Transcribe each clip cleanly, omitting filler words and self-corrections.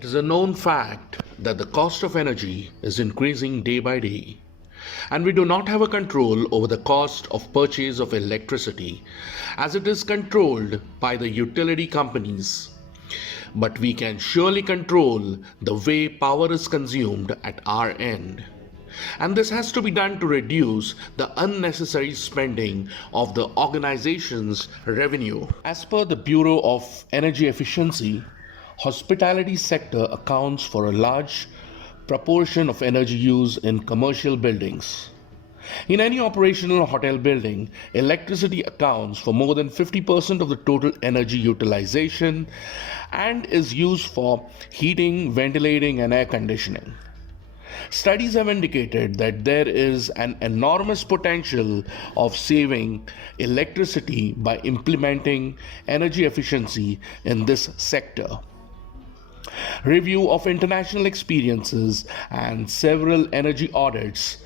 It is a known fact that the cost of energy is increasing day by day, and we do not have a control over the cost of purchase of electricity as it is controlled by the utility companies. But we can surely control the way power is consumed at our end. And this has to be done to reduce the unnecessary spending of the organization's revenue. As per the Bureau of Energy Efficiency, hospitality sector accounts for a large proportion of energy use in commercial buildings. In any operational hotel building, electricity accounts for more than 50% of the total energy utilization and is used for heating, ventilating, and air conditioning. Studies have indicated that there is an enormous potential of saving electricity by implementing energy efficiency in this sector. Review of international experiences and several energy audits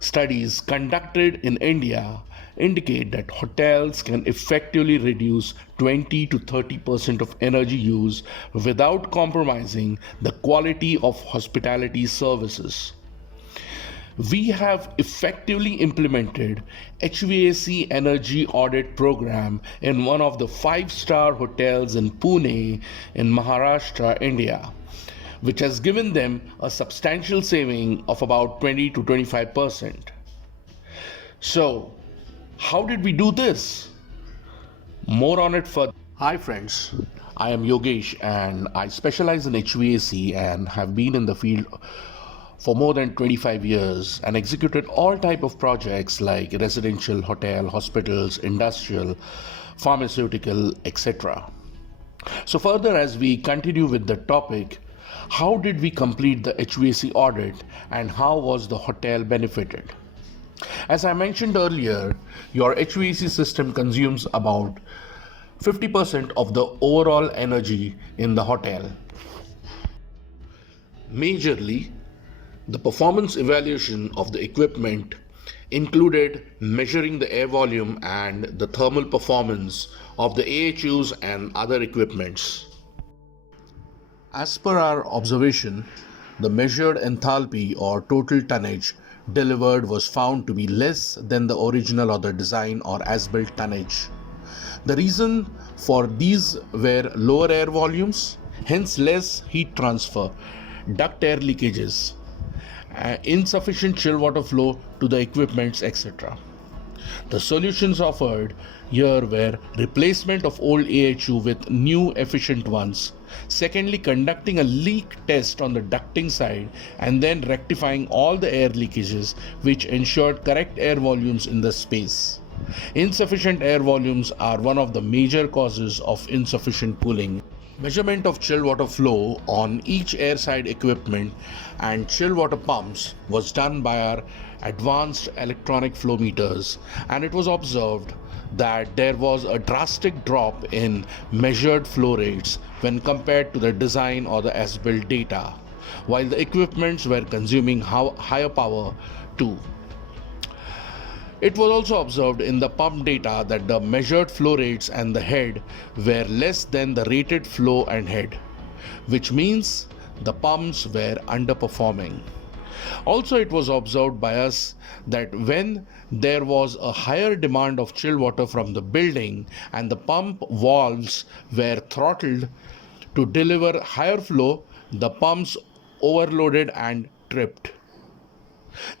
studies conducted in India indicate that hotels can effectively reduce 20 to 30% of energy use without compromising the quality of hospitality services. We have effectively implemented HVAC energy audit program in one of the five-star hotels in Pune in Maharashtra, India, which has given them a substantial saving of about 20 to 25%. So, how did we do this? More on it further. Hi friends, I am Yogesh and I specialize in HVAC and have been in the field for more than 25 years and executed all type of projects like residential, hotel, hospitals, industrial, pharmaceutical, etc. So further, as we continue with the topic, how did we complete the HVAC audit and how was the hotel benefited? As I mentioned earlier, your HVAC system consumes about 50% of the overall energy in the hotel. Majorly, the performance evaluation of the equipment included measuring the air volume and the thermal performance of the AHUs and other equipments. As per our observation, the measured enthalpy or total tonnage delivered was found to be less than the original or the design or as-built tonnage. The reason for these were lower air volumes, hence less heat transfer, duct air leakages, insufficient chill water flow to the equipments, etc. The solutions offered here were replacement of old AHU with new efficient ones. Secondly, conducting a leak test on the ducting side and then rectifying all the air leakages which ensured correct air volumes in the space. Insufficient air volumes are one of the major causes of insufficient cooling. Measurement of chill water flow on each airside equipment and chill water pumps was done by our advanced electronic flow meters, and it was observed that there was a drastic drop in measured flow rates when compared to the design or the as-built data, while the equipments were consuming higher power too. It was also observed in the pump data that the measured flow rates and the head were less than the rated flow and head, which means the pumps were underperforming. Also, it was observed by us that when there was a higher demand of chill water from the building and the pump valves were throttled to deliver higher flow, the pumps overloaded and tripped.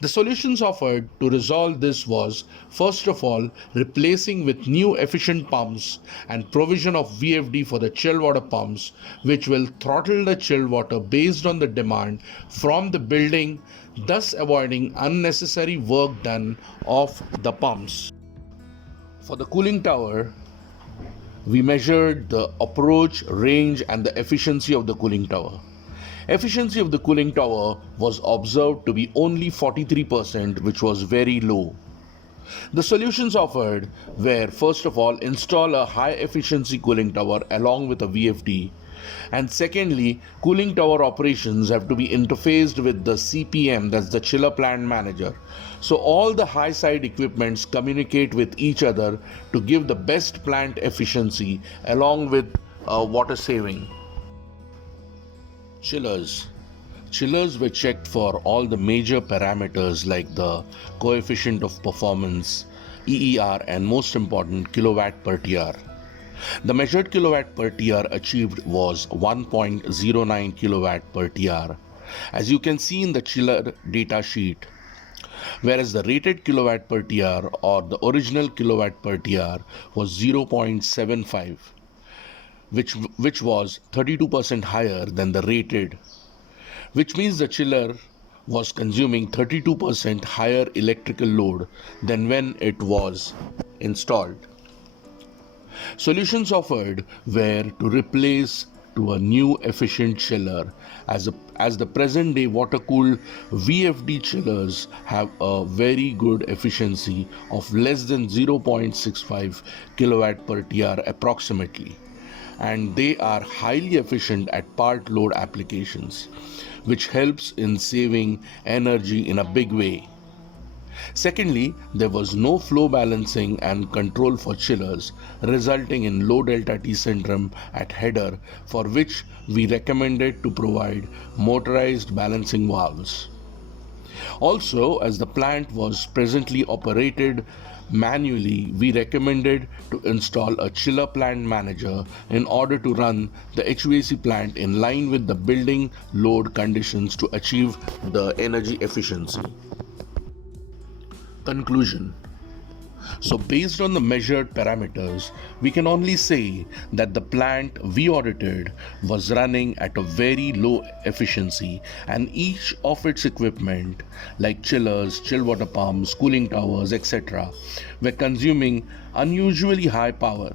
The solutions offered to resolve this was, first of all, replacing with new efficient pumps and provision of VFD for the chill water pumps, which will throttle the chill water based on the demand from the building, thus avoiding unnecessary work done of the pumps. For the cooling tower, we measured the approach, range, and the efficiency of the cooling tower. Efficiency of the cooling tower was observed to be only 43%, which was very low. The solutions offered were, first of all, install a high efficiency cooling tower along with a VFD, and secondly, cooling tower operations have to be interfaced with the CPM, that's the chiller plant manager. So all the high side equipments communicate with each other to give the best plant efficiency along with water saving. Chillers. Chillers were checked for all the major parameters like the coefficient of performance, EER, and most important, kilowatt per TR. The measured kilowatt per TR achieved was 1.09 kilowatt per TR, as you can see in the chiller data sheet, whereas the rated kilowatt per TR or the original kilowatt per TR was 0.75, which was 32% higher than the rated, which means the chiller was consuming 32% higher electrical load than when it was installed. Solutions offered were to replace to a new efficient chiller, as the present day water cooled VFD chillers have a very good efficiency of less than 0.65 kilowatt per TR approximately, and they are highly efficient at part load applications, which helps in saving energy in a big way. Secondly, there was no flow balancing and control for chillers, resulting in low delta T syndrome at header, for which we recommended to provide motorized balancing valves. Also, as the plant was presently operated manually, we recommended to install a chiller plant manager in order to run the HVAC plant in line with the building load conditions to achieve the energy efficiency. Conclusion. So, based on the measured parameters, we can only say that the plant we audited was running at a very low efficiency, and each of its equipment, like chillers, chill water pumps, cooling towers, etc., were consuming unusually high power.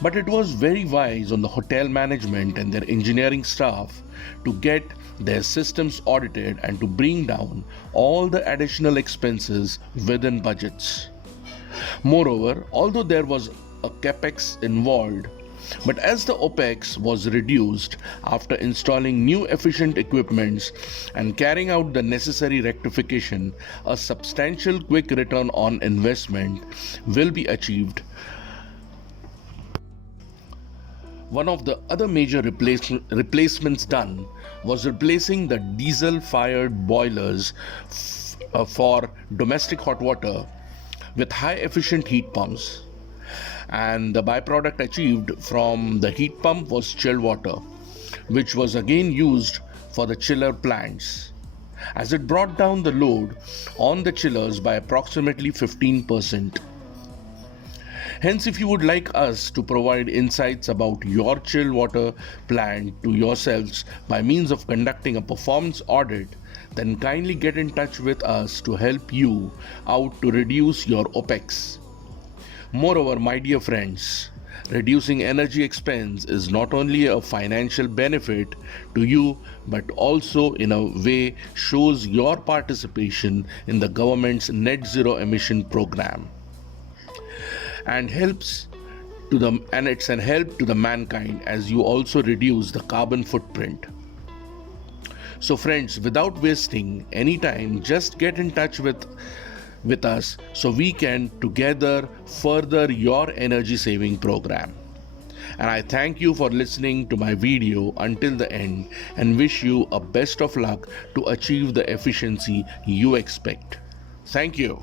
But it was very wise on the hotel management and their engineering staff to get their systems audited and to bring down all the additional expenses within budgets. Moreover, although there was a capex involved, but as the OPEX was reduced after installing new efficient equipments and carrying out the necessary rectification, a substantial quick return on investment will be achieved. One of the other major replacements done was replacing the diesel fired boilers for domestic hot water with high efficient heat pumps, and the byproduct achieved from the heat pump was chilled water, which was again used for the chiller plants, as it brought down the load on the chillers by approximately 15%. Hence, if you would like us to provide insights about your chilled water plant to yourselves by means of conducting a performance audit, then kindly get in touch with us to help you out to reduce your OPEX. Moreover, my dear friends, reducing energy expense is not only a financial benefit to you, but also in a way shows your participation in the government's net zero emission program, and it's an help to the mankind, as you also reduce the carbon footprint. So friends, without wasting any time, just get in touch with us so we can together further your energy saving program. And I thank you for listening to my video until the end and wish you a best of luck to achieve the efficiency you expect. Thank you.